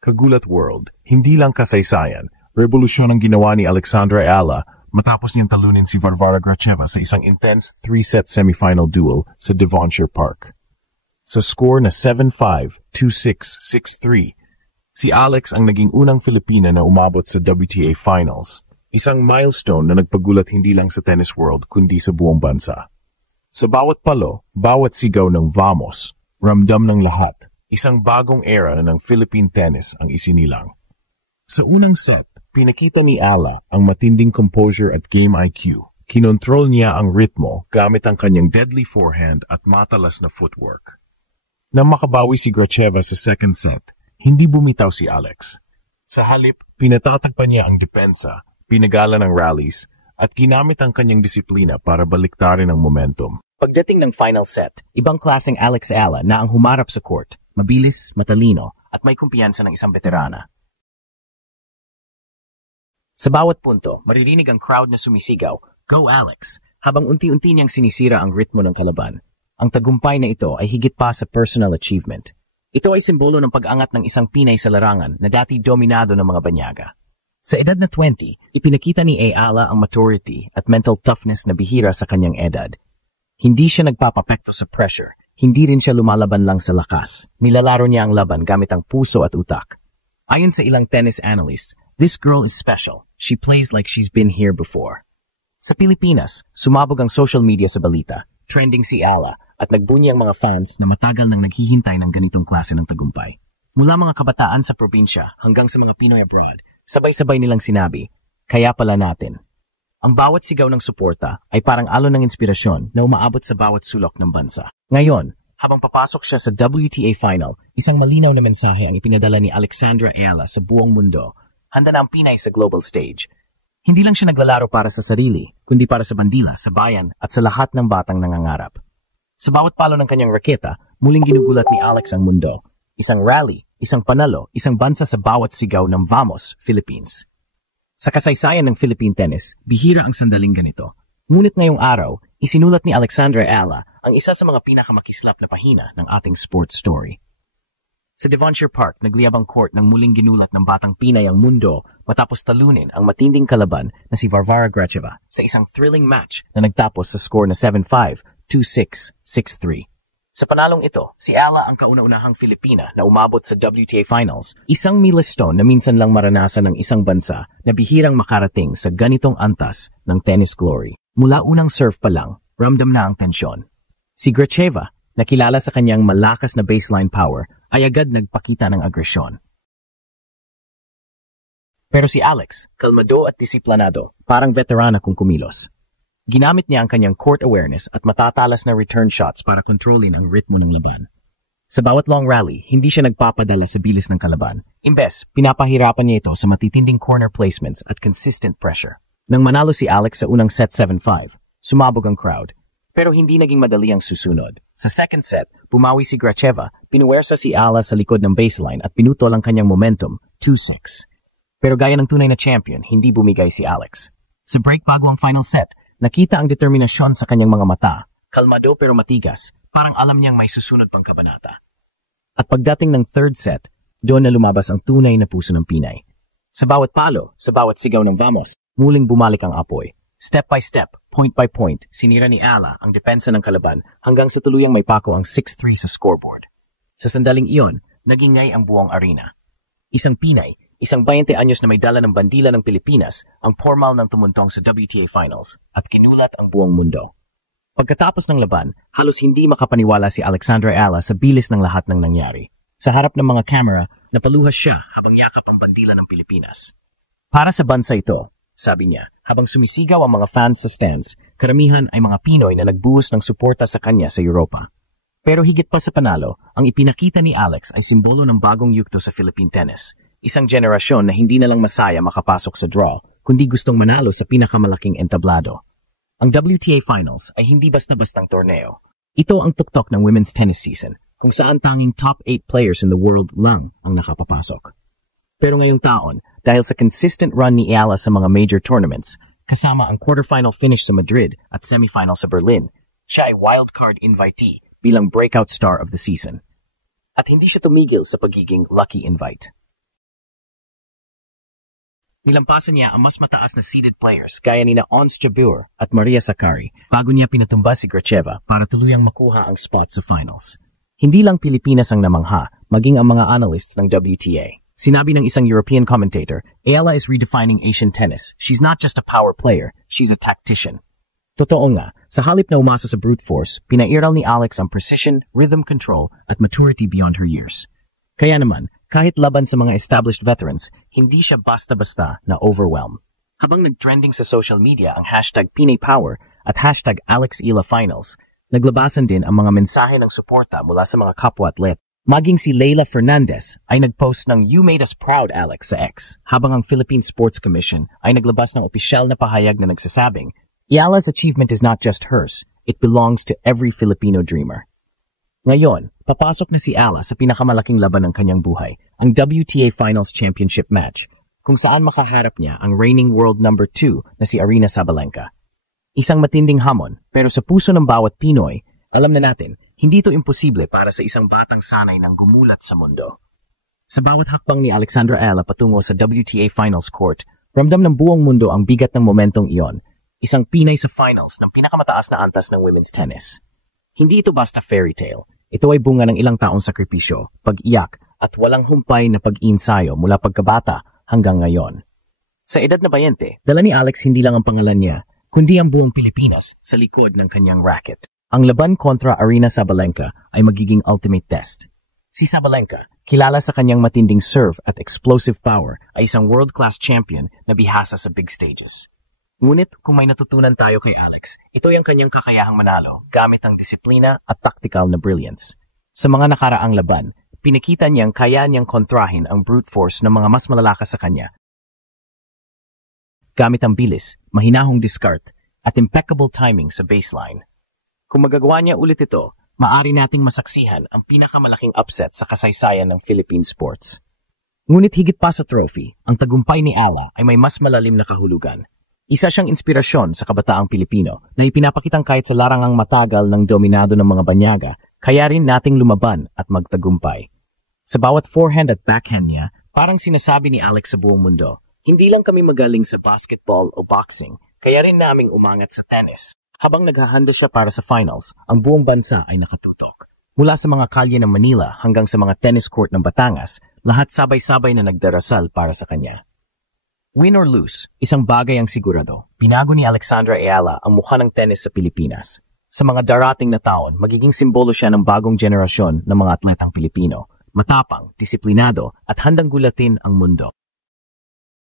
Kagulat World, hindi lang kasaysayan, revolusyon ang ginawa ni Alexandra Ayala matapos niyang talunin si Varvara Gracheva sa isang intense 3-set semifinal duel sa Devonshire Park. Sa score na 7-5, 2-6, 6-3, si Alex ang naging unang Filipina na umabot sa WTA Finals, isang milestone na nagpagulat hindi lang sa tennis world kundi sa buong bansa. Sa bawat palo, bawat sigaw ng vamos, ramdam ng lahat, isang bagong era ng Philippine tennis ang isinilang. Sa unang set, pinakita ni Ala ang matinding composure at game IQ. Kinontrol niya ang ritmo gamit ang kanyang deadly forehand at matalas na footwork. Nang makabawi si Gracheva sa second set, hindi bumitaw si Alex. Sa halip, pinatatagpan niya ang depensa, pinagala ng rallies, at ginamit ang kanyang disiplina para baliktarin ang momentum. Pagdating ng final set, ibang klaseng Alex Ayala na ang humarap sa court, mabilis, matalino, at may kumpiyansa ng isang veterana. Sa bawat punto, maririnig ang crowd na sumisigaw, "Go Alex!" habang unti-unti niyang sinisira ang ritmo ng kalaban. Ang tagumpay na ito ay higit pa sa personal achievement. Ito ay simbolo ng pag-angat ng isang Pinay sa larangan na dati dominado ng mga banyaga. Sa edad na 20, ipinakita ni Ayala ang maturity at mental toughness na bihira sa kanyang edad. Hindi siya nagpapapekto sa pressure. Hindi rin siya lumalaban lang sa lakas. Nilalaro niya ang laban gamit ang puso at utak. Ayon sa ilang tennis analysts, this girl is special. She plays like she's been here before. Sa Pilipinas, sumabog ang social media sa balita, trending si Ala, at nagbunyi ang mga fans na matagal nang naghihintay ng ganitong klase ng tagumpay. Mula mga kabataan sa probinsya hanggang sa mga Pinoy abroad, sabay-sabay nilang sinabi, "Kaya pala natin." Ang bawat sigaw ng suporta ay parang alon ng inspirasyon na umaabot sa bawat sulok ng bansa. Ngayon, habang papasok siya sa WTA Final, isang malinaw na mensahe ang ipinadala ni Alexandra Ayala sa buong mundo. Handa na ang Pinay sa global stage. Hindi lang siya naglalaro para sa sarili, kundi para sa bandila, sa bayan, at sa lahat ng batang nangangarap. Sa bawat palo ng kanyang raketa, muling ginugulat ni Alex ang mundo. Isang rally, isang panalo, isang bansa sa bawat sigaw ng Vamos, Philippines. Sa kasaysayan ng Philippine tennis, bihira ang sandaling ganito. Ngunit ngayong araw, isinulat ni Alexandra Ayala ang isa sa mga pinakamakislap na pahina ng ating sports story. Sa Devonshire Park, nagliyab ang court ng muling ginulat ng batang Pinay ang mundo matapos talunin ang matinding kalaban na si Varvara Gracheva sa isang thrilling match na nagtapos sa score na 7-5, 2-6, 6-3. Sa panalong ito, si Ala ang kauna-unahang Filipina na umabot sa WTA Finals, isang milestone na minsan lang maranasan ng isang bansa na bihirang makarating sa ganitong antas ng tennis glory. Mula unang serve pa lang, ramdam na ang tensyon. Si Gracheva, na kilala sa kanyang malakas na baseline power, ay agad nagpakita ng agresyon. Pero si Alex, kalmado at disiplinado, parang veterana kung kumilos. Ginamit niya ang kanyang court awareness at matatalas na return shots para kontrolin ang ritmo ng laban. Sa bawat long rally, hindi siya nagpapadala sa bilis ng kalaban. Imbes, pinapahirapan niya ito sa matitinding corner placements at consistent pressure. Nang manalo si Alex sa unang set 7-5, sumabog ang crowd. Pero hindi naging madali ang susunod. Sa second set, bumawi si Gracheva, pinuwersa si Ala sa likod ng baseline at pinutol ang kanyang momentum, 2-6. Pero gaya ng tunay na champion, hindi bumigay si Alex. Sa break bago ang final set, nakita ang determinasyon sa kanyang mga mata, kalmado pero matigas, parang alam niyang may susunod pang kabanata. At pagdating ng third set, doon na lumabas ang tunay na puso ng Pinay. Sa bawat palo, sa bawat sigaw ng Vamos, muling bumalik ang apoy. Step by step, point by point, sinira ni Ala ang depensa ng kalaban hanggang sa tuluyang may pako ang 6-3 sa scoreboard. Sa sandaling iyon, nagingay ang buong arena. Isang Pinay, isang 20 anyos na may dala ng bandila ng Pilipinas ang formal ng tumuntong sa WTA Finals at kinulat ang buong mundo. Pagkatapos ng laban, halos hindi makapaniwala si Alexandra Ayala sa bilis ng lahat ng nangyari. Sa harap ng mga camera, napaluhas siya habang yakap ang bandila ng Pilipinas. Para sa bansa ito, sabi niya, habang sumisigaw ang mga fans sa stands, karamihan ay mga Pinoy na nagbuhos ng suporta sa kanya sa Europa. Pero higit pa sa panalo, ang ipinakita ni Alex ay simbolo ng bagong yugto sa Philippine tennis. Isang generasyon na hindi na lang masaya makapasok sa draw, kundi gustong manalo sa pinakamalaking entablado. Ang WTA Finals ay hindi basta-bastang torneo. Ito ang tuktok ng women's tennis season, kung saan tanging top 8 players in the world lang ang nakapapasok. Pero ngayong taon, dahil sa consistent run ni Ayala sa mga major tournaments, kasama ang quarterfinal finish sa Madrid at semifinal sa Berlin, siya ay wildcard invitee bilang breakout star of the season. At hindi siya tumigil sa pagiging lucky invite. Nilampasan niya ang mas mataas na seeded players gaya ni na Ons Jabeur at Maria Sakkari bago niya pinatumba si Gracheva para tuluyang makuha ang spot sa finals. Hindi lang Pilipinas ang namangha, maging ang mga analysts ng WTA. Sinabi ng isang European commentator, Ayala is redefining Asian tennis. She's not just a power player, she's a tactician. Totoo nga, sa halip na umasa sa brute force, pinairal ni Alex ang precision, rhythm control, at maturity beyond her years. Kaya naman, kahit laban sa mga established veterans, hindi siya basta-basta na overwhelm. Habang nag-trending sa social media ang hashtag Pinay Power at hashtag AlexIlaFinals, naglabasan din ang mga mensahe ng suporta mula sa mga kapwa-atlet. Maging si Leila Fernandez ay nagpost ng You Made Us Proud, Alex sa X, habang ang Philippine Sports Commission ay naglabas ng opisyal na pahayag na nagsasabing, Ayala's achievement is not just hers, it belongs to every Filipino dreamer. Ngayon, papasok na si Ayala sa pinakamalaking laban ng kanyang buhay, ang WTA Finals Championship match, kung saan makaharap niya ang reigning world number 2 na si Aryna Sabalenka. Isang matinding hamon, pero sa puso ng bawat Pinoy, alam na natin, hindi ito imposible para sa isang batang sanay ng gumulat sa mundo. Sa bawat hakbang ni Alexandra Ayala patungo sa WTA Finals Court, ramdam ng buong mundo ang bigat ng momentong iyon, isang Pinay sa finals ng pinakamataas na antas ng women's tennis. Hindi ito basta fairy tale, ito ay bunga ng ilang taong sakripisyo, pag-iyak, at walang humpay na pag-iinsayo mula pagkabata hanggang ngayon. Sa edad na 20, dala ni Alex hindi lang ang pangalan niya, kundi ang buong Pilipinas sa likod ng kanyang racket. Ang laban kontra Aryna Sabalenka ay magiging ultimate test. Si Sabalenka, kilala sa kanyang matinding serve at explosive power, ay isang world-class champion na bihasa sa big stages. Ngunit kung may natutunan tayo kay Alex, ito ang kanyang kakayahang manalo gamit ang disiplina at tactical na brilliance. Sa mga nakaraang laban, pinakita niyang kaya niyang kontrahin ang brute force ng mga mas malalakas sa kanya. Gamit ang bilis, mahinahong discard, at impeccable timing sa baseline. Kung magagawa niya ulit ito, maaari nating masaksihan ang pinakamalaking upset sa kasaysayan ng Philippine sports. Ngunit higit pa sa trophy, ang tagumpay ni Ayala ay may mas malalim na kahulugan. Isa siyang inspirasyon sa kabataang Pilipino na ipinapakitang kahit sa larangang matagal ng dominado ng mga banyaga, kaya rin nating lumaban at magtagumpay. Sa bawat forehand at backhand niya, parang sinasabi ni Alex sa buong mundo, hindi lang kami magaling sa basketball o boxing, kaya rin naming umangat sa tennis. Habang naghahanda siya para sa finals, ang buong bansa ay nakatutok. Mula sa mga kalye ng Manila hanggang sa mga tennis court ng Batangas, lahat sabay-sabay na nagdarasal para sa kanya. Win or lose, isang bagay ang sigurado. Binago ni Alexandra Ayala ang mukha ng tennis sa Pilipinas. Sa mga darating na taon, magiging simbolo siya ng bagong generasyon ng mga atletang Pilipino. Matapang, disiplinado at handang gulatin ang mundo.